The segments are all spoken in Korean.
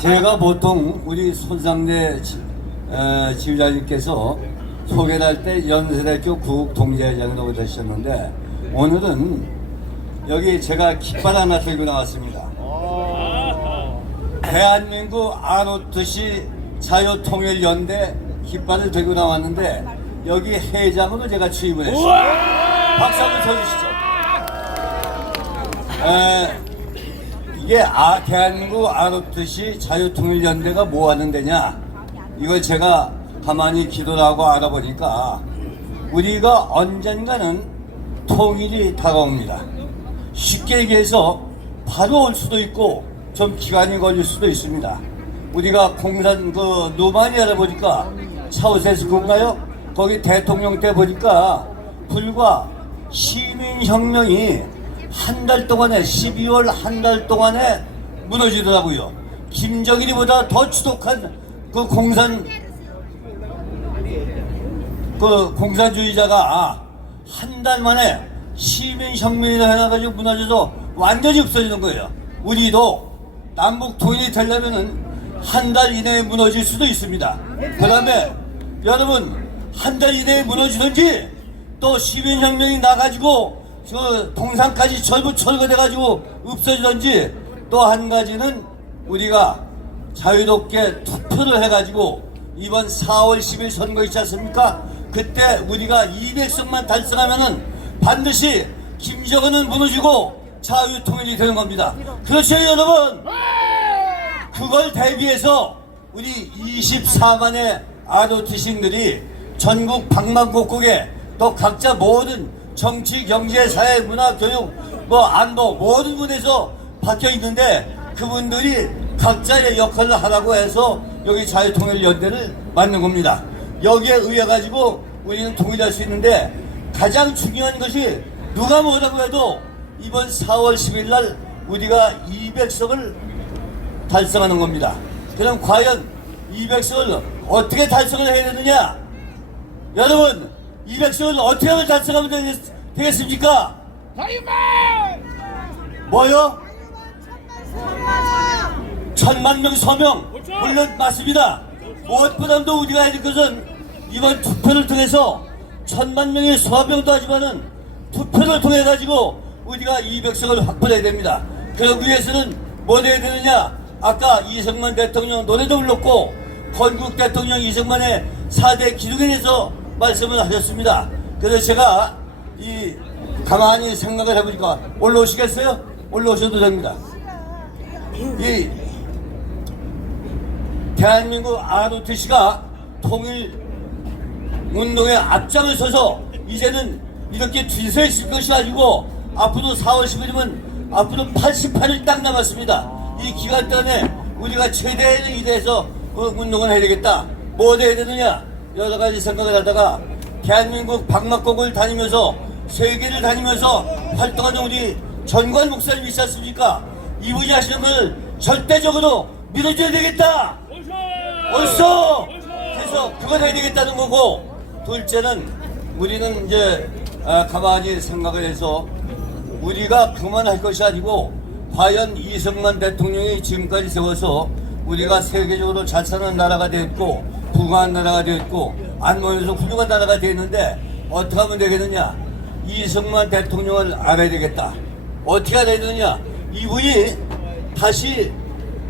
제가 보통 우리 손상래 지휘자님께서 소개를 할 때 연세대학교 구국동자회장이라고 하셨는데 오늘은 여기 제가 깃발 하나 들고 나왔습니다. 대한민국 ROTC 자유통일연대 깃발을 들고 나왔는데 여기 회장으로 제가 취임을 했어요. 박수 한번 쳐주시죠. 이게 대한민국 ROTC 자유통일연대가 뭐 하는 데냐, 이걸 제가 가만히 기도를 하고 알아보니까 우리가 언젠가는 통일이 다가옵니다. 쉽게 얘기해서 바로 올 수도 있고 좀 기간이 걸릴 수도 있습니다. 우리가 공산 루마니아를 보니까 차우세스쿠인가요? 거기 대통령 때 보니까 불과 시민혁명이 한 달 동안에 12월 한 달 동안에 무너지더라고요. 김정일이보다 더 추독한 공산주의자가 한 달 만에 시민혁명이라 해가지고 무너져서 완전히 없어지는 거예요. 우리도 남북 통일이 되려면은 한 달 이내에 무너질 수도 있습니다. 그 다음에 여러분, 한 달 이내에 무너지든지 또 시민혁명이 나가지고 동산까지 전부 철거돼가지고 없어지든지, 또 한 가지는 우리가 자유롭게 투표를 해가지고 이번 4월 10일 선거 있지 않습니까? 그때 우리가 200석만 달성하면은 반드시 김정은은 무너지고 자유통일이 되는 겁니다. 그렇죠, 여러분? 그걸 대비해서 우리 24만의 ROTC인들이 전국 방방곡곡에 또 각자 모든 정치, 경제, 사회, 문화, 교육, 안보 모든 분에서 박혀 있는데 그분들이 각자의 역할을 하라고 해서 여기 자유통일연대를 만든 겁니다. 여기에 의해 가지고 우리는 통일할 수 있는데 가장 중요한 것이 누가 뭐라고 해도 이번 4월 10일 날 우리가 200석을 달성하는 겁니다. 그럼 과연 200석을 어떻게 달성을 해야 되느냐? 여러분, 200석을 어떻게 하면 달성하면 되겠습니까? 뭐요? 1000만 명 서명. 물론 맞습니다. 무엇보다도 우리가 해야 될 것은 이번 투표를 통해서 1000만 명의 서명도 하지만은 투표를 통해 가지고 우리가 200석을 확보해야 됩니다. 그러기 위해서는 뭐 해야 되느냐? 아까 이승만 대통령 노래도 불렀고 건국 대통령 이승만의 4대 기둥에 대해서 말씀을 하셨습니다. 그래서 제가 가만히 생각을 해보니까 올라오시겠어요? 올라오셔도 됩니다. 이 대한민국 ROTC가 통일운동에 앞장을 서서 이제는 이렇게 뒤서 있을 것이 아니고 앞으로 4월 10일이면 앞으로 88일 딱 남았습니다. 이 기간 동안에 우리가 최대의 일에서 운동을 해야 되겠다. 뭐 해야 되느냐? 여러 가지 생각을 하다가 대한민국 방막곡을 다니면서 세계를 다니면서 활동하는 우리 전관 목사님 있지 않습니까? 이분이 하시는 걸 절대적으로 믿어줘야 되겠다. 옳소. 그래서 그걸 해야 되겠다는 거고, 둘째는 우리는 이제 가만히 생각을 해서 우리가 그만할 것이 아니고 과연 이승만 대통령이 지금까지 세워서 우리가 세계적으로 잘 사는 나라가 됐고 부강한 나라가 됐고 안보에서 훌륭한 나라가 됐는데 어떻게 하면 되겠느냐? 이승만 대통령을 알아야 되겠다. 어떻게 알아야 되느냐? 이분이 다시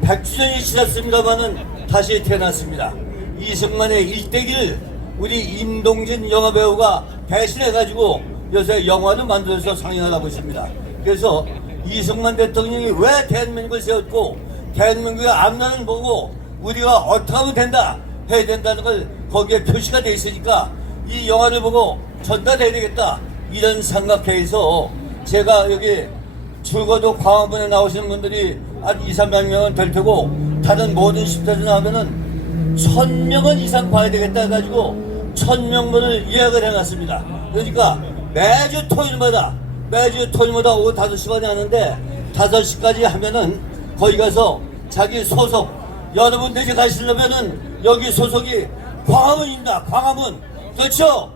100주년이 지났습니다만은 다시 태어났습니다. 이승만의 일대기를 우리 임동진 영화배우가 대신해가지고 요새 영화를 만들어서 상영을 하고 있습니다. 그래서 이승만 대통령이 왜 대한민국을 세웠고 대한민국의 앞날을 보고 우리가 어떻게 하면 된다, 해야 된다는 걸 거기에 표시가 되어 있으니까 이 영화를 보고 전달해야 되겠다, 이런 생각해서 제가 여기 줄거도 광화문에 나오시는 분들이 한 200~300명은 될 테고 다른 모든 십자수 나오면은 1000명은 이상 봐야 되겠다 해가지고 1000명분을 예약을 해놨습니다. 그러니까 매주 토요일마다 오후 5시반에 하는데 5시까지 하면은 거기 가서 자기 소속, 여러분들이 가시려면은 여기 소속이 광화문입니다. 광화문. 그렇죠?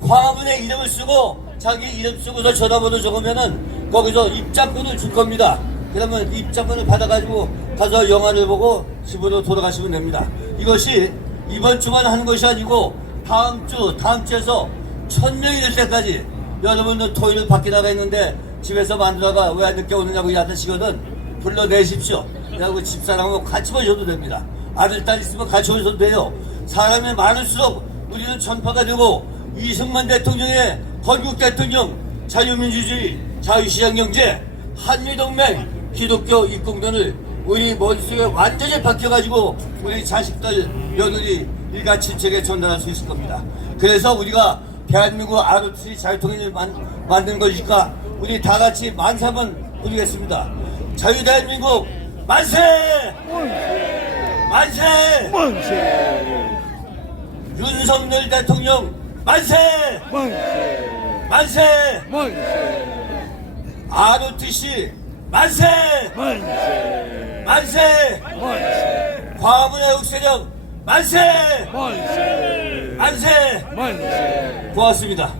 광화문에 이름을 쓰고 자기 이름 쓰고서 전화번호 적으면은 거기서 입장권을 줄 겁니다. 그러면 입장권을 받아가지고 가서 영화를 보고 집으로 돌아가시면 됩니다. 이것이 이번 주만 하는 것이 아니고 다음 주에서 1000명이 될 때까지 여러분들 토요일 밖에 나가 있는데 집에서 만들어가 왜 늦게 오느냐고 야단치거든 불러내십시오. 그리고 집사람하고 같이 오셔도 됩니다. 아들, 딸 있으면 같이 오셔도 돼요. 사람이 많을수록 우리는 전파가 되고 이승만 대통령의 건국 대통령, 자유민주주의, 자유시장 경제, 한미동맹, 기독교 입국론을 우리 머릿속에 완전히 박혀가지고 우리 자식들, 며느리 일가친척에 전달할 수 있을 겁니다. 그래서 우리가 대한민국 ROTC 자유통일을 만든 것이니까 우리 다 같이 만세 한번 부르겠습니다. 자유대한민국 만세! 만세! 만세! 윤석열 대통령 만세! 만세! 만세! 만세! ROTC 만세! 만세! 만세! 만세! 광화문의 흑세령 만세! 만세! 만세! 만세! 고맙습니다.